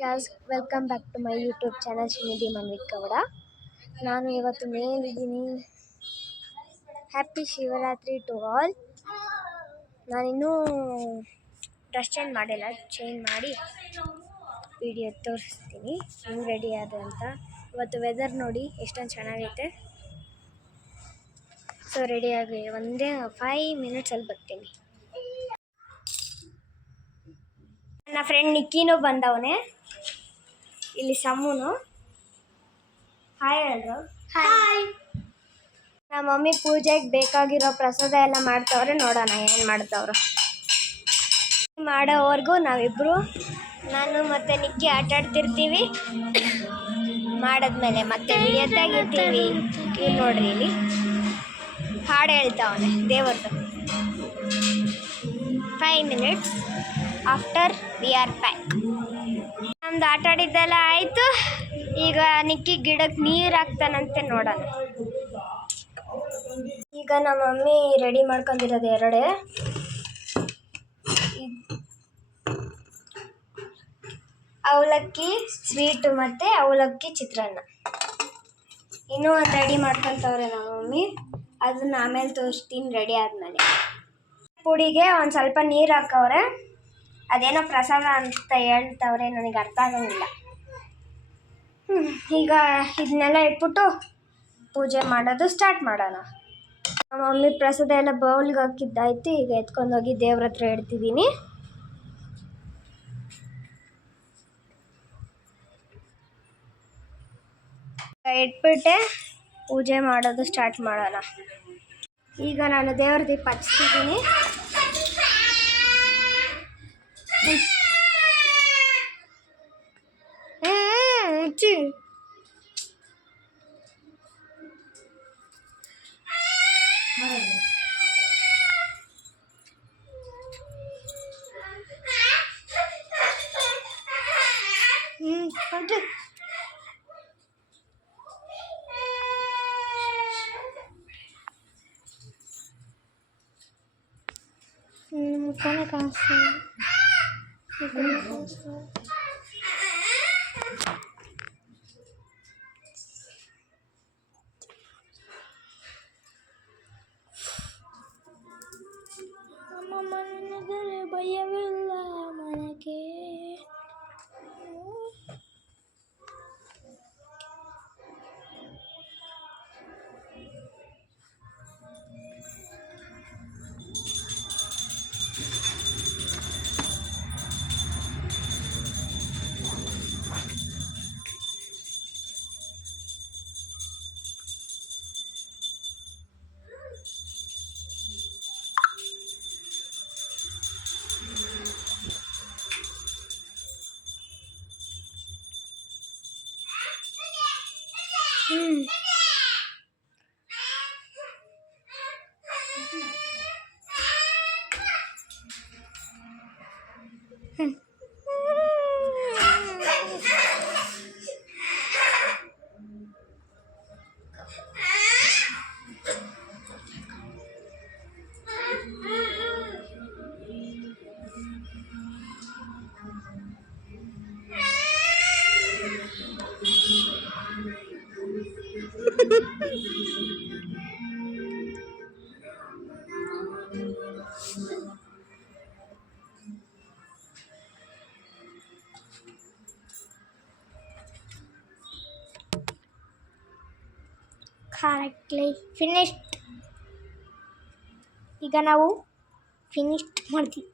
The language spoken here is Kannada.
Guys, welcome back to my YouTube channel Srinidhi ಮನ್ವಿಕೌಡ. ನಾನು ಇವತ್ತು ಮೇಲಿದ್ದೀನಿ. Happy Shivaratri to all. ನಾನಿನ್ನೂ ಡ್ರೆಸ್ ಚೇಂಜ್ ಮಾಡಿಲ್ಲ, ಚೇಂಜ್ ಮಾಡಿ ವಿಡಿಯೋ ತೋರಿಸ್ತೀನಿ ಹೆಂಗೆ ರೆಡಿ ಆದ ಅಂತ. ಇವತ್ತು ವೆದರ್ ನೋಡಿ ಎಷ್ಟೊಂದು ಚೆನ್ನಾಗೈತೆ. ಸೊ ರೆಡಿಯಾಗಿ ಒಂದೇ 5 ಮಿನಿಟ್ಸಲ್ಲಿ ಬರ್ತೀನಿ. ನನ್ನ ಫ್ರೆಂಡ್ ನಿಕ್ಕಿನೂ ಬಂದವನೇ, ಇಲ್ಲಿ ಸಮೂನು. ಹಾಯ್ ಹೇಳ್ರು. ಹಾಯ್. ನಮ್ಮ ಮಮ್ಮಿ ಪೂಜೆಗೆ ಬೇಕಾಗಿರೋ ಪ್ರಸಾದ ಎಲ್ಲ ಮಾಡ್ತವ್ರೆ, ನೋಡೋಣ ಏನು ಮಾಡ್ತವ್ರು. ಮಾಡೋವರೆಗೂ ನಾವಿಬ್ಬರು, ನಾನು ಮತ್ತು ನಿಕ್ಕಿ ಆಟಾಡ್ತಿರ್ತೀವಿ. ಮಾಡಿದ್ಮೇಲೆ ಮತ್ತೆ ವಿಡಿಯೋ ತೆಗಿತೀವಿ. ಇಲ್ಲಿ ನೋಡ್ರಿ, ಇಲ್ಲಿ ಹಾಡು ಹೇಳ್ತಾವನೆ ದೇವರದು. 5 minutes after we are back. ನಮ್ದು ಆಟ ಆಡಿದ್ದೆಲ್ಲ ಆಯಿತು. ಈಗ ನಿಕ್ಕಿ ಗಿಡಕ್ಕೆ ನೀರು ಹಾಕ್ತಾನಂತೆ, ನೋಡೋಣ. ಈಗ ನಮ್ಮ ಮಮ್ಮಿ ರೆಡಿ ಮಾಡ್ಕೊಂಡಿರೋದು ಎರಡೇ, ಅವಲಕ್ಕಿ ಸ್ವೀಟು ಮತ್ತು ಅವಲಕ್ಕಿ ಚಿತ್ರಾನ್ನ. ಇನ್ನೂ ಒಂದು ರೆಡಿ ಮಾಡ್ಕೊತವ್ರೆ ನಮ್ಮ ಮಮ್ಮಿ, ಅದನ್ನ ಆಮೇಲೆ ತೋರಿಸ್ತೀನಿ ರೆಡಿ ಆದಮೇಲೆ. ಪುಡಿಗೆ ಒಂದು ಸ್ವಲ್ಪ ನೀರು ಹಾಕವ್ರೆ, ಅದೇನೋ ಪ್ರಸಾದ ಅಂತ ಹೇಳ್ತವ್ರೆ, ನನಗೆ ಅರ್ಥ ಆಗಂಗಿಲ್ಲ. ಈಗ ಇದನ್ನೆಲ್ಲ ಇಟ್ಬಿಟ್ಟು ಪೂಜೆ ಮಾಡೋದು ಸ್ಟಾರ್ಟ್ ಮಾಡೋಣ. ನಮ್ಮ ಮಮ್ಮಿ ಪ್ರಸಾದ ಎಲ್ಲ ಬೌಲ್ಗೆ ಹಾಕಿದ್ದಾಯ್ತು. ಈಗ ಎತ್ಕೊಂಡೋಗಿ ದೇವ್ರ ಹತ್ರ ಇಡ್ತಿದ್ದೀನಿ. ಇಟ್ಬಿಟ್ಟೆ ಪೂಜೆ ಮಾಡೋದು ಸ್ಟಾರ್ಟ್ ಮಾಡೋಣ. ಈಗ ನಾನು ದೇವ್ರ ದೀಪ ಹಚ್ತಿದ್ದೀನಿ. ಮುಖಾನೆ ಕಾಣಿಸ್ತೀನಿ. ಅಮ್ಮಮ್ಮ ನನಗೆ ಭಯವಿಲ್ಲ ಮನಕ್ಕೆ. Correctly finished. ಈಗ ನಾವು ಫಿನಿಶ್ಡ್ ಮಾಡ್ತೀವಿ.